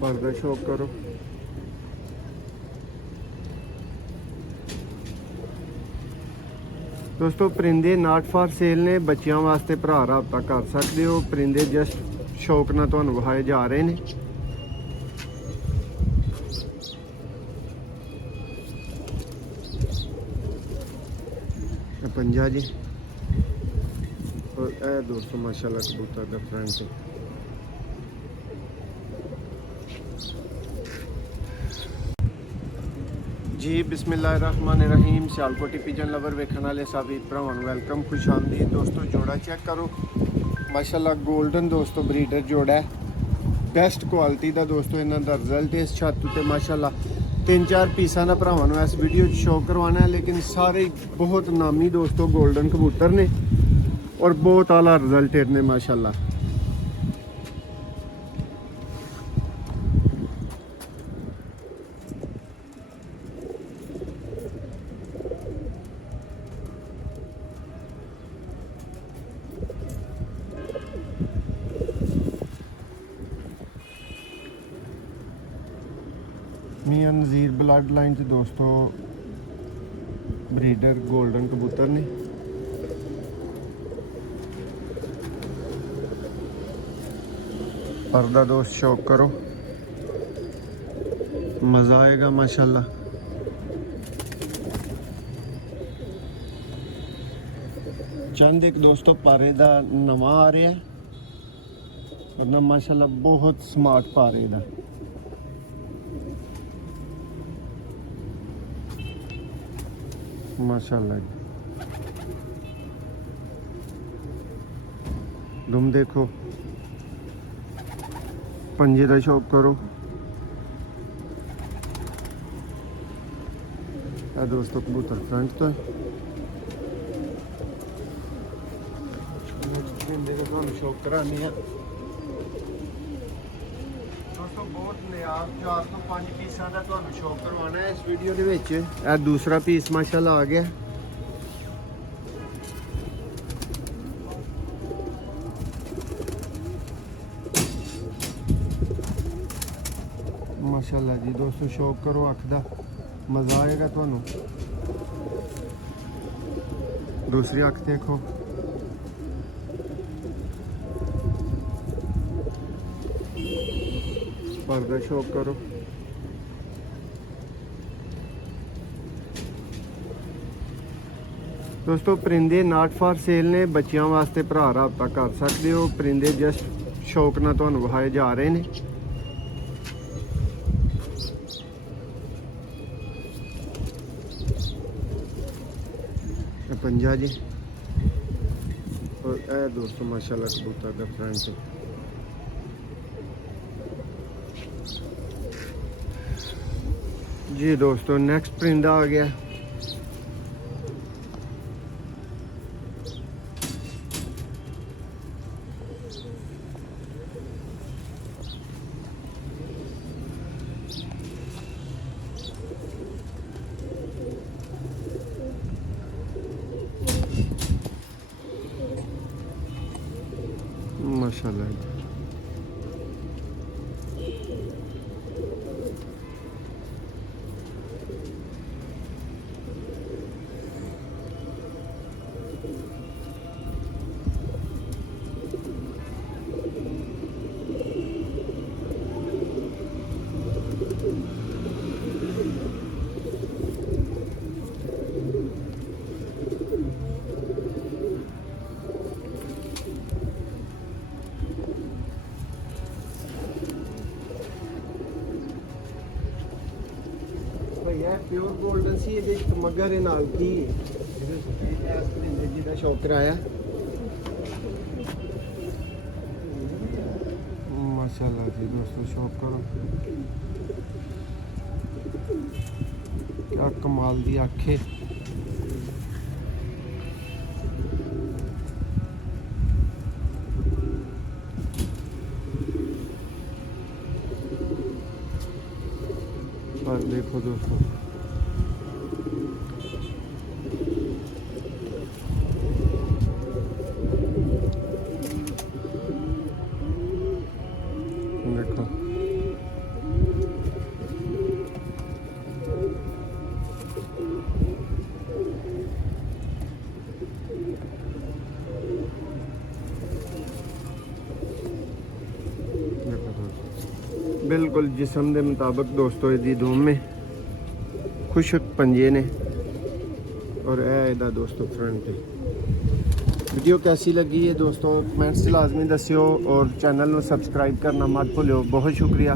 पर्दा शो करो। दोस्तों परिंदे नाट फॉर सेल ने, बच्चों वास्ते भरा राबता कर सकते हो। परिंदे जस्ट शौक ना तुहानू विखाए जा रहे हैं। पंजा जी और ए दोस्तों माशाल्लाह कबूतर का फ्रंट है। जी बिस्मिल्लाहिर्रहमानिर्रहीम। सियालकोटी पिजन लवर वेखण वाले सभी भरावां नूं वेलकम, खुश आमदीद। दोस्तों जोड़ा चेक करो माशाल्लाह, गोल्डन दोस्तों ब्रीडर जोड़ा है, बेस्ट क्वालिटी का दोस्तों। इन्हां दा रिजल्ट इस छत उत्ते माशाल्लाह 3-4 पीसां दा भरावां नूं इस वीडियो शो करवाना है, लेकिन सारे बहुत नामी दोस्तों गोल्डन कबूतर ने और बहुत आला रिजल्ट इन्हें माशाल्लाह। मियां नज़ीर ब्लड लाइन से दोस्तों ब्रीडर गोल्डन कबूतर ने। पर्दा दोस्त शौक करो, मज़ा आएगा माशाल्लाह। चंद एक दोस्तों पारे दा नवा आ रहा है, वरना माशाल्लाह बहुत स्मार्ट पारे दा। माशाल्लाह तुम देखो, पंजे का शौक करो। है दोस्तों कबूतर फ्रंट तो शौक करानी है दोस्तों। बहुत नयाब 4 तो 5 पीसा का तुहानू शौक करवाना है इस वीडियो के विच। यह दूसरा पीस माशाल्लाह आ गया। माशाल्लाह जी दोस्तों शौक करो, अख दा मज़ा आएगा तुहानू। दूसरी अख देखो, पर्दा शौक करो। दोस्तों परिंदे नाट फॉर सेल ने, बच्चों वास्ते भरा राबता कर सकते हो। परिंदे जस्ट शौक ना तुहानू विखाए जा रहे हैं। पंजा जी और ए दोस्तों माशाल्लाह कबूतर का फ्रंट है। जी दोस्तों नेक्स्ट परिंदा आ गया। माशाल्लाह भैया प्योर गोल्डन सी ये मगर है नाल की जी का शौक कराया। माशाल्लाह जी दोस्तों शौक करो, क्या कमाल दी आखे। पर देखो दोस्तों देखो बिल्कुल जिस्म के मुताबिक दोस्तों इसकी दूम में खुशक पंजे ने और यदा दोस्तों फ्रंट है। वीडियो कैसी लगी है दोस्तों कमेंट्स लाजमी दस्यो और चैनल में सब्सक्राइब करना मत भूलो। बहुत शुक्रिया।